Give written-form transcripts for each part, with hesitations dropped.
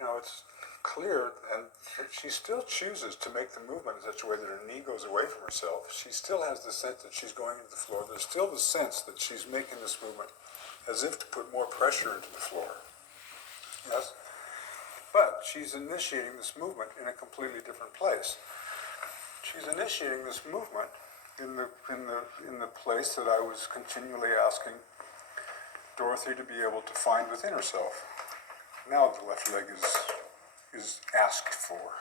Now it's clear, and she still chooses to make the movement in such a way that her knee goes away from herself. She still has the sense that she's going into the floor. There's still the sense that she's making this movement as if to put more pressure into the floor. Yes? But she's initiating this movement in a completely different place. She's initiating this movement in the place that I was continually asking Dorothy to be able to find within herself. Now the left leg is asked for.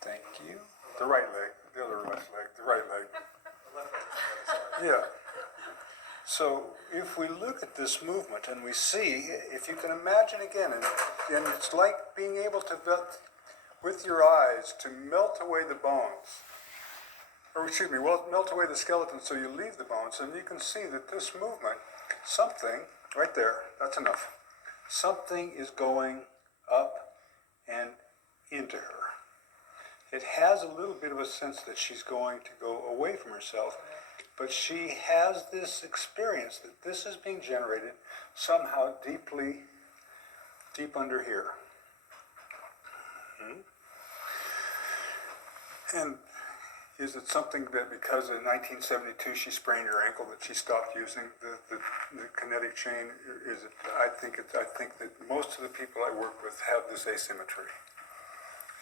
Thank you. The right leg, the other left leg, the right leg. Yeah. So if we look at this movement and we see, if you can imagine again, and it's like being able to, with your eyes, to melt away the bones, or excuse me, well, melt away the skeleton so you leave the bones, and you can see that this movement, something, right there, that's enough, something is going up and into her. It has a little bit of a sense that she's going to go away from herself, but she has this experience that this is being generated somehow deep under here. And is it something that because in 1972 she sprained her ankle that she stopped using the kinetic chain? I think that most of the people I work with have this asymmetry.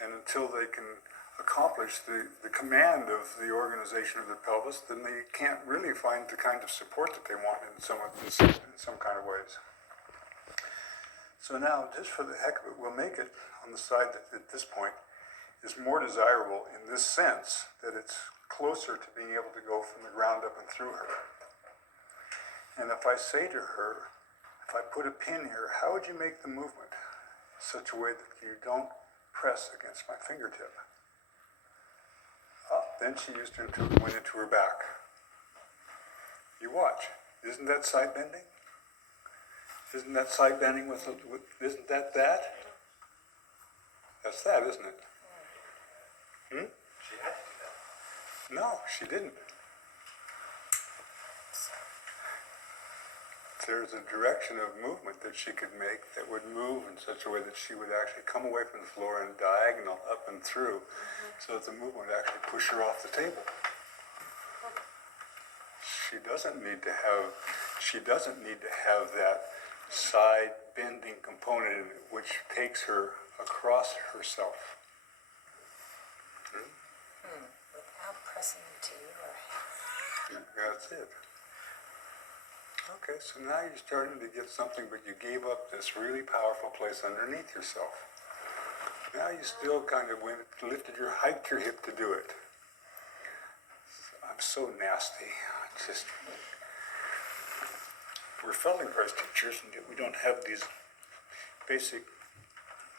And until they can accomplish the command of the organization of the pelvis, then they can't really find the kind of support that they want in some kind of ways. So now, just for the heck of it, we'll make it on the side that at this point is more desirable in this sense, that it's closer to being able to go from the ground up and through her. And if I say to her, if I put a pin here, how would you make the movement in such a way that you don't press against my fingertip? Then she went into her back. You watch. Isn't that side bending? Isn't that side bending isn't that? That's that, isn't it? She had to do that. No, she didn't. There's a direction of movement that she could make that would move in such a way that she would actually come away from the floor and diagonal up and through, so that the movement would actually push her off the table. She doesn't need to have that side bending component in it, which takes her across herself. Without pressing into your hand. That's it. Okay, so now you're starting to get something, but you gave up this really powerful place underneath yourself. Now you still kind of hiked your hip to do it. I'm so nasty. We're Feldenkrais teachers, and yet we don't have these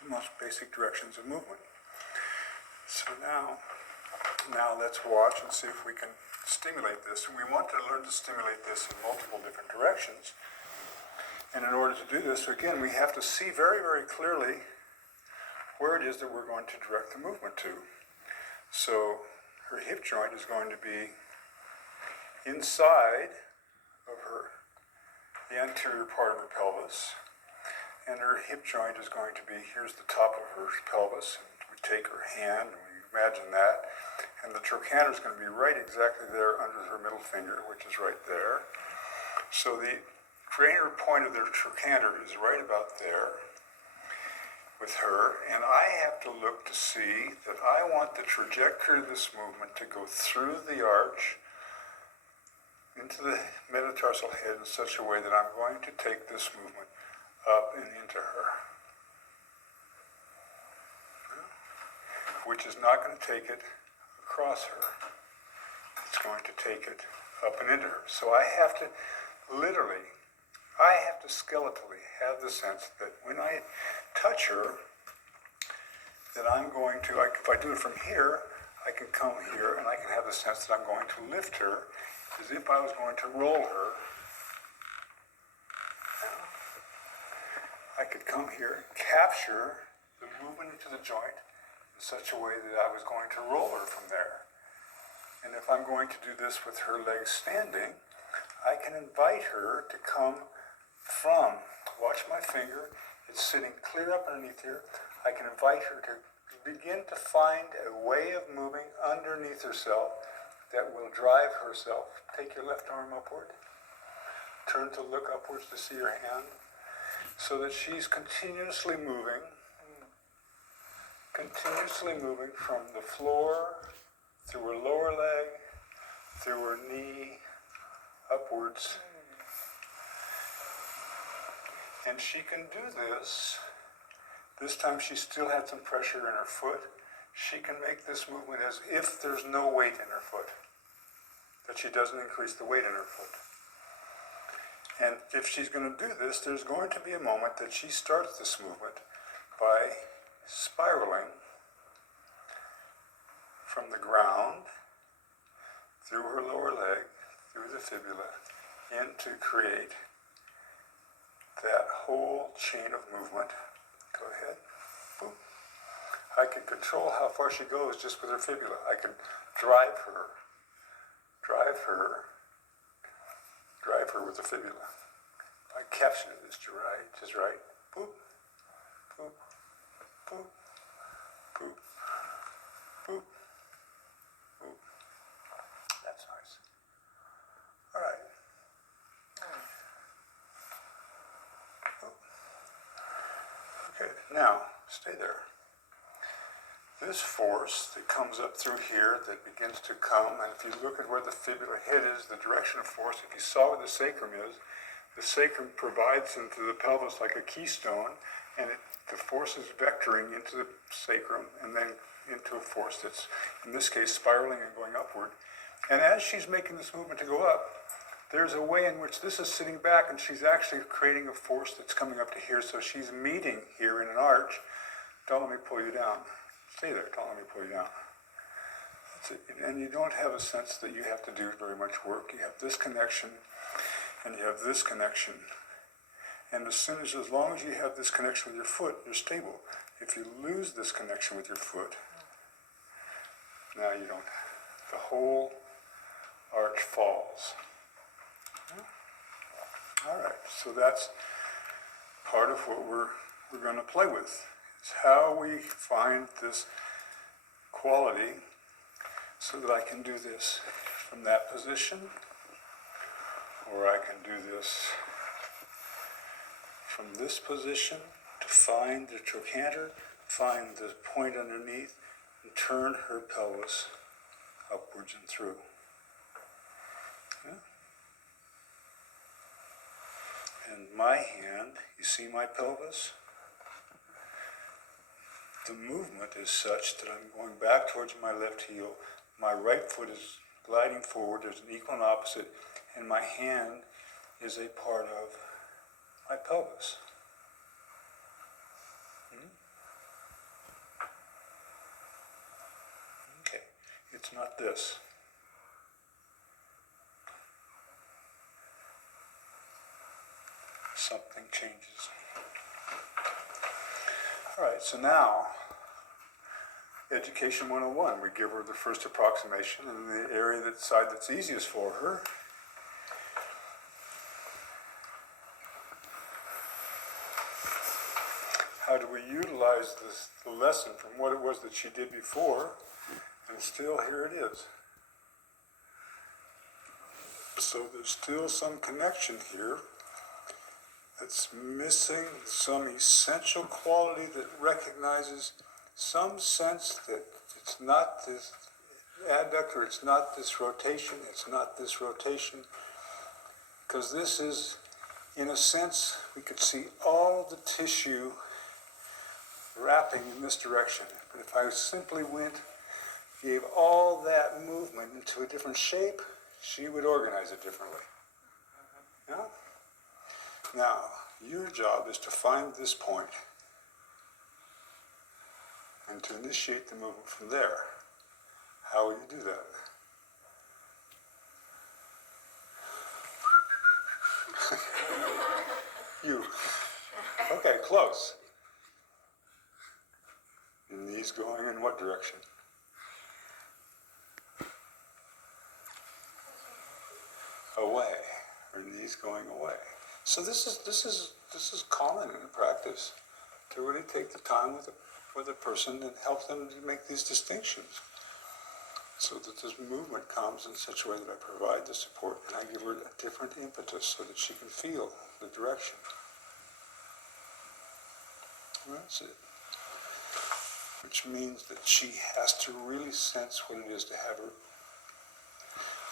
most basic directions of movement. So now let's watch and see if we can stimulate this. And we want to learn to stimulate this in multiple different directions. And in order to do this, again, we have to see very, very clearly where it is that we're going to direct the movement to. So her hip joint is going to be inside of the anterior part of her pelvis. And her hip joint is going to be, here's the top of her pelvis. We take her hand, and we imagine that. And the trochanter is going to be right exactly there under her middle finger, which is right there. So the greater point of the trochanter is right about there with her. And I have to look to see that I want the trajectory of this movement to go through the arch into the metatarsal head in such a way that I'm going to take this movement up and into her, which is not going to take it across her. It's going to take it up and into her. So I have to skeletally have the sense that when I touch her, that I'm going to, if I do it from here, I can come here and I can have the sense that I'm going to lift her as if I was going to roll her. I could come here and capture the movement into the joint in such a way that I was going to roll her from there. And if I'm going to do this with her legs standing, I can invite her to come from, watch my finger, It's sitting clear up underneath here. I can invite her to begin to find a way of moving underneath herself that will drive herself. Take your left arm upward. Turn to look upwards to see her hand, so that she's continuously moving from the floor, through her lower leg, through her knee, upwards. And she can do this. This time she still had some pressure in her foot. She can make this movement as if there's no weight in her foot, that she doesn't increase the weight in her foot. And if she's going to do this, there's going to be a moment that she starts this movement by spiraling from the ground, through her lower leg, through the fibula, in to create that whole chain of movement. Go ahead. Boom. I can control how far she goes just with her fibula. I can drive her with the fibula. I capture it just right. Boop, boop, boop, boop, boop, boop. That's nice. All right. Okay, now, stay there. This force that comes up through here, that begins to come, and if you look at where the fibular head is, the direction of force, if you saw where the sacrum is, the sacrum provides into the pelvis like a keystone, and the force is vectoring into the sacrum, and then into a force that's, in this case, spiraling and going upward. And as she's making this movement to go up, there's a way in which this is sitting back, and she's actually creating a force that's coming up to here, so she's meeting here in an arch. Don't let me pull you down. Stay there, don't let me pull you down. That's it. And you don't have a sense that you have to do very much work. You have this connection, and you have this connection. And as long as you have this connection with your foot, you're stable. If you lose this connection with your foot, now you don't. The whole arch falls. All right, so that's part of what we're going to play with. Is how we find this quality so that I can do this from that position, or I can do this from this position to find the trochanter, find the point underneath, and turn her pelvis upwards and through. Yeah? And my hand, you see my pelvis? The movement is such that I'm going back towards my left heel, my right foot is gliding forward, there's an equal and opposite, and my hand is a part of my pelvis. Okay, it's not this. Something changes. All right, so now, Education 101, we give her the first approximation in the area, that side that's easiest for her. How do we utilize the lesson from what it was that she did before, and still here it is. So there's still some connection here that's missing, some essential quality that recognizes some sense that it's not this adductor, it's not this rotation, it's not this rotation, because this is, in a sense, we could see all the tissue wrapping in this direction. But if I simply gave all that movement into a different shape, she would organize it differently. Yeah? Now, your job is to find this point and to initiate the movement from there. How will you do that? You. Okay, close. Your knees going in what direction? Away. Her knees going away. So this is common in practice to really take the time with a person and help them to make these distinctions, so that this movement comes in such a way that I provide the support and I give her a different impetus so that she can feel the direction. And that's it. Which means that she has to really sense what it is to have her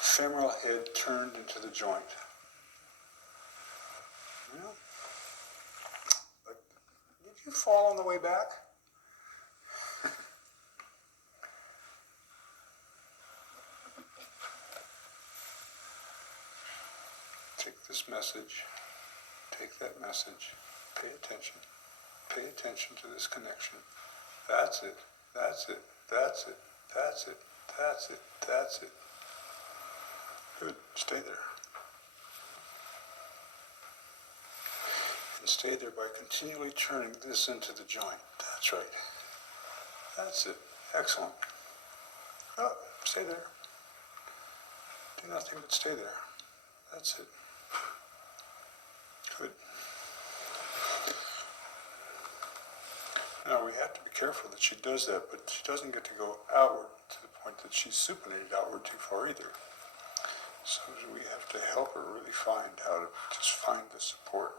femoral head turned into the joint. Yeah. But did you fall on the way back? Take this message, take that message, pay attention to this connection. That's it, that's it, that's it, that's it, that's it, that's it. Good, stay there. And stay there by continually turning this into the joint. That's right. That's it, excellent. Oh, stay there. Do nothing but stay there. That's it. Good. Now we have to be careful that she does that, but she doesn't get to go outward to the point that she's supinated outward too far either. So we have to help her really find how to just find the support.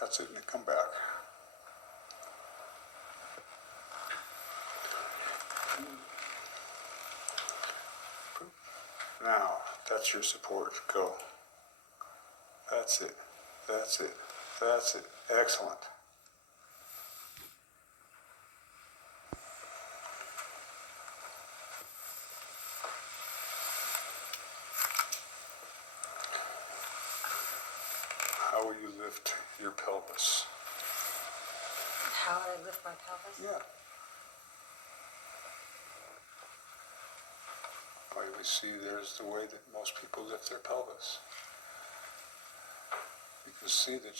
That's it, and then come back. Now, that's your support. Go. That's it. That's it. That's it. Excellent. How will you lift your pelvis? How would I lift my pelvis? Yeah. Well, we see there's the way that most people lift their pelvis. You can see that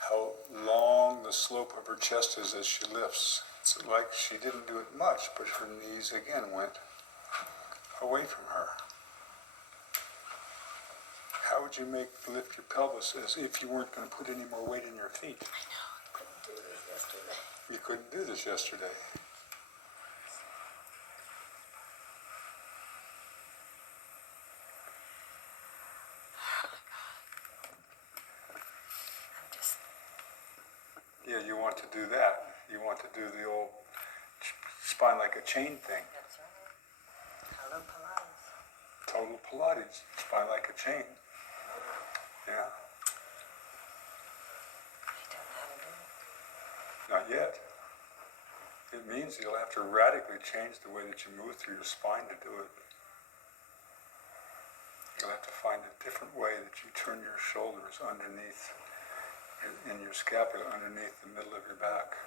how long the slope of her chest is as she lifts. It's like she didn't do it much, but her knees again went away from her. How would you lift your pelvis as if you weren't going to put any more weight in your feet? I know, I couldn't do this yesterday. You couldn't do this yesterday. I'm just, Yeah, you want to do that. You want to do the old spine like a chain thing. that's right. Hello, Pilates. Total Pilates, spine like a chain. Yeah, I don't know how to do it. not yet. It means you'll have to radically change the way that you move through your spine to do it. You'll have to find a different way that you turn your shoulders underneath, in your scapula, underneath the middle of your back.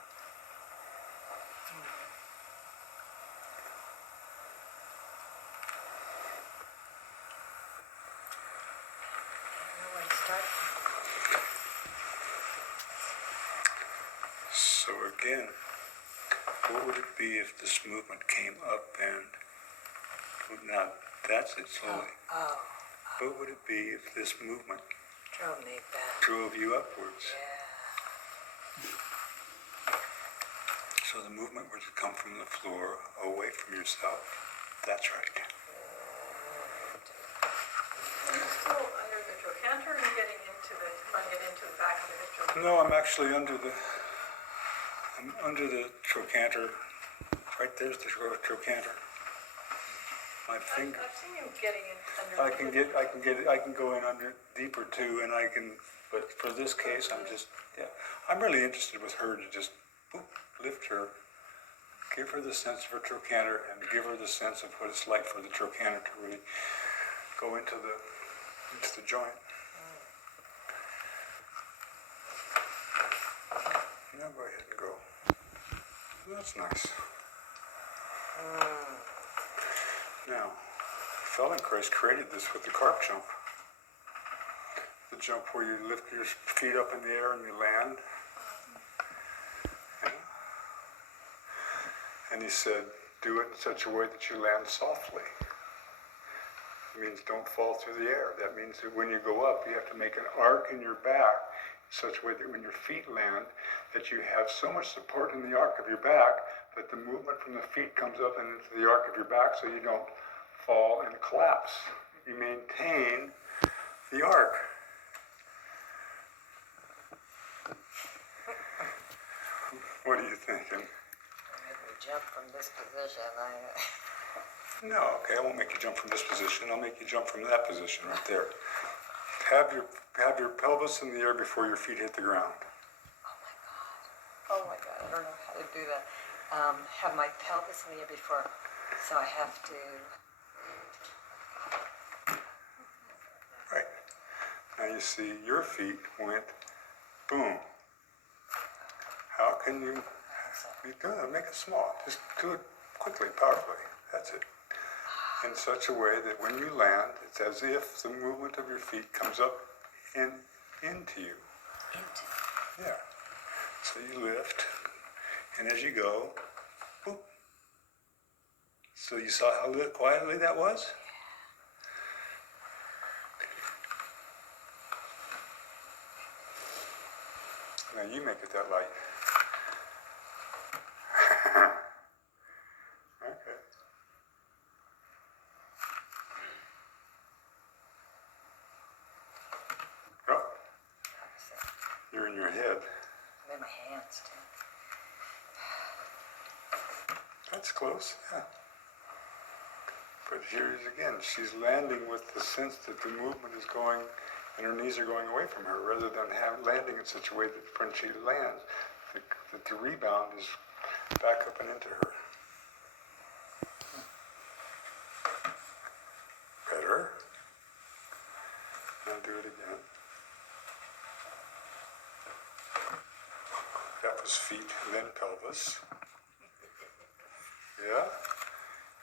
I don't know where to start from. So again, what would it be if this movement came up and, now that's it slowly. Oh, What would it be if this movement drove me back. drove you upwards? Yeah. So the movement were to come from the floor, away from yourself. That's right. Are you still under the trochanter and getting into the, running it into the back of the hip joint? No, I'm actually under the trochanter. Right there's the trochanter. My finger. I've seen you getting in under the hip. I can go in under deeper too, and I can. But for this case, I'm really interested with her to just boop, lift her, give her the sense of her trochanter, and give her the sense of what it's like for the trochanter to really go into the joint. Now go ahead and go. That's nice. Now, Feldenkrais created this with the carp jump. The jump where you lift your feet up in the air and you land. Yeah. And he said, do it in such a way that you land softly. It means don't fall through the air. That means that when you go up, you have to make an arc in your back in such a way that when your feet land, that you have so much support in the arc of your back that the movement from the feet comes up and into the arc of your back so you don't fall and collapse. You maintain the arc. What are you thinking? Make me jump from this position. No, okay, I won't make you jump from this position. I'll make you jump from that position right there. Have your pelvis in the air before your feet hit the ground. Oh my God, I don't know how to do that. Have my pelvis in the air before, so I have to. Right. Now you see your feet went boom. How can you do it? Make it small. Just do it quickly, powerfully. That's it. In such a way that when you land, it's as if the movement of your feet comes up and into you. Into. Yeah. So you lift, and as you go, boop. So you saw how quietly that was? Now you make it that light. Okay. Oh, you're in your head. I'm in my hands too. That's close, yeah. But here's again, she's landing with the sense that the movement is going and her knees are going away from her rather than landing in such a way that when she lands, that the rebound is back up and into her. Better. Now do it again. That was feet, then pelvis. Yeah.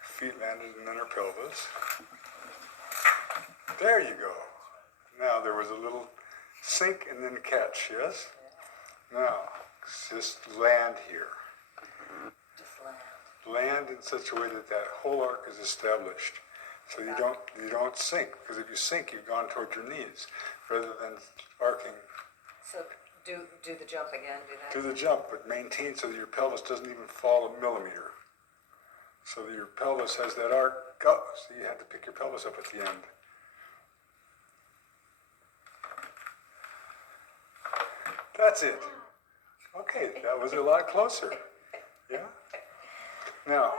Feet landed and then her pelvis. There you go. Now there was a little sink and then catch, yes? Now, just land here. Just land. Land in such a way that that whole arc is established. So you don't sink, because if you sink, you've gone toward your knees, rather than arcing. So do the jump again. Do that. Do the jump, but maintain so that your pelvis doesn't even fall a millimeter. So that your pelvis has that arc up, so you have to pick your pelvis up at the end. That's it. Okay, that was a lot closer. Yeah? Now,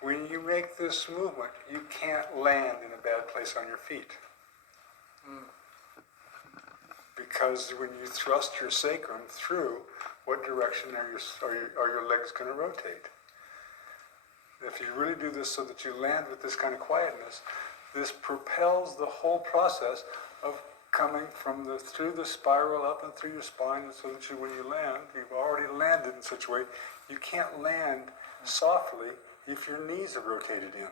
when you make this movement, you can't land in a bad place on your feet. Because when you thrust your sacrum through, what direction are your legs going to rotate? If you really do this so that you land with this kind of quietness, this propels the whole process of coming through the spiral up and through your spine, and so that when you land, you've already landed in such a way you can't land softly if your knees are rotated in.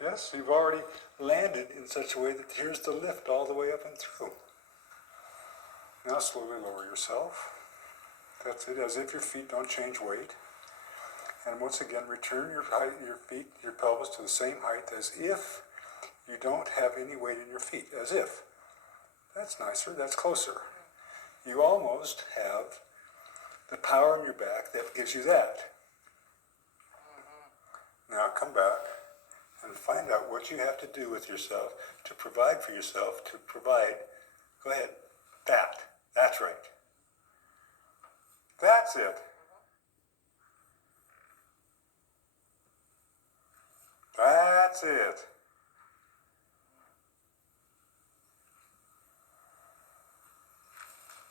Yes, you've already landed in such a way that here's the lift all the way up and through. Now slowly lower yourself. That's it, as if your feet don't change weight. And once again, return your height, your feet, your pelvis to the same height as if you don't have any weight in your feet. As if. That's nicer, that's closer. You almost have the power in your back that gives you that. Now come back and find out what you have to do with yourself to provide for yourself, go ahead, that's right. That's it. That's it.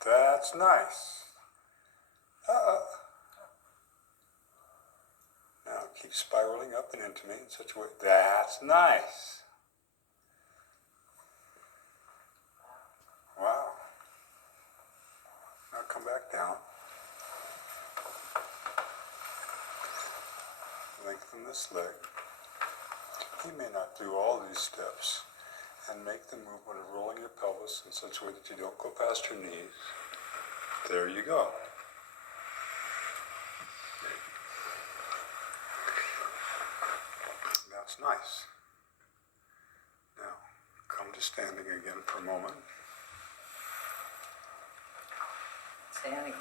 That's nice. Now keep spiraling up and into me in such a way. That's nice. Wow. Now come back down. Lengthen this leg. You may not do all these steps and make the movement of rolling your pelvis in such a way that you don't go past your knees. There you go. That's nice. to standing again for a moment. Standing,